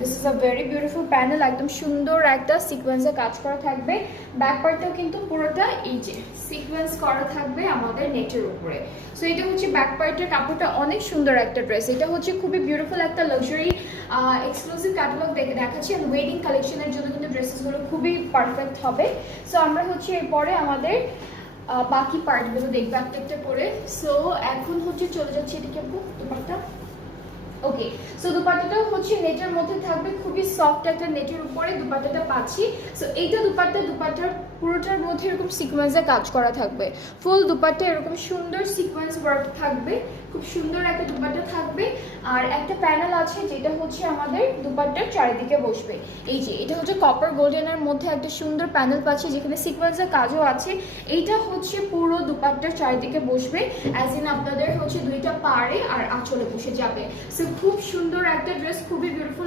This is a very beautiful panel, একদম সুন্দর একটা সিকোয়েন্সে কাজ করা থাকবে। ব্যাক পার্টটাও কিন্তু পুরোটা এই যে সিকোয়েন্স করা থাকবে আমাদের নেটের উপরে। সো এটা হচ্ছে ব্যাক পার্টের কাপড়টা, অনেক সুন্দর একটা ড্রেস। এটা হচ্ছে খুবই বিউটিফুল একটা লাক্সারি এক্সক্লুসিভ ক্যাটালগ দেখাচ্ছি, অ্যান্ড ওয়েডিং কালেকশনের জন্য কিন্তু ড্রেসেসগুলো খুবই পারফেক্ট হবে। সো আমরা হচ্ছে এরপরে আমাদের বাকি পার্টগুলো দেখবো একটা একটা করে। সো এখন হচ্ছে চলে যাচ্ছে এদিকে আপু দুপাট্টা। ওকে, সো দুপাট্টাটাও হচ্ছে নেটের মধ্যে থাকবে, খুবই সফট একটা নেটের উপরে দুপাট্টাটা পাচ্ছি। সো এইটা দুপাট্টার পুরোটার মধ্যে এরকম সিকোয়েন্সে কাজ করা থাকবে। ফুল দুপাট্টা এরকম সুন্দর সিকোয়েন্স ওয়ার্ক থাকবে, খুব সুন্দর একটা দুপাট্টা থাকবে। আর একটা প্যানেল আছে যেটা হচ্ছে আমাদের দুপাট্টার চারিদিকে বসবে। এই যে এটা হচ্ছে কপার গোল্ডেনের মধ্যে একটা সুন্দর প্যানেল পাচ্ছি যেখানে সিকোয়েন্সের কাজও আছে। এইটা হচ্ছে পুরো দুপাট্টার চারিদিকে বসবে, অ্যাজ ইন আপনাদের হচ্ছে দুইটা পাড়ে আর আঁচলে বসে যাবে। সো খুব সুন্দর একটা ড্রেস, খুবই বিউটিফুল।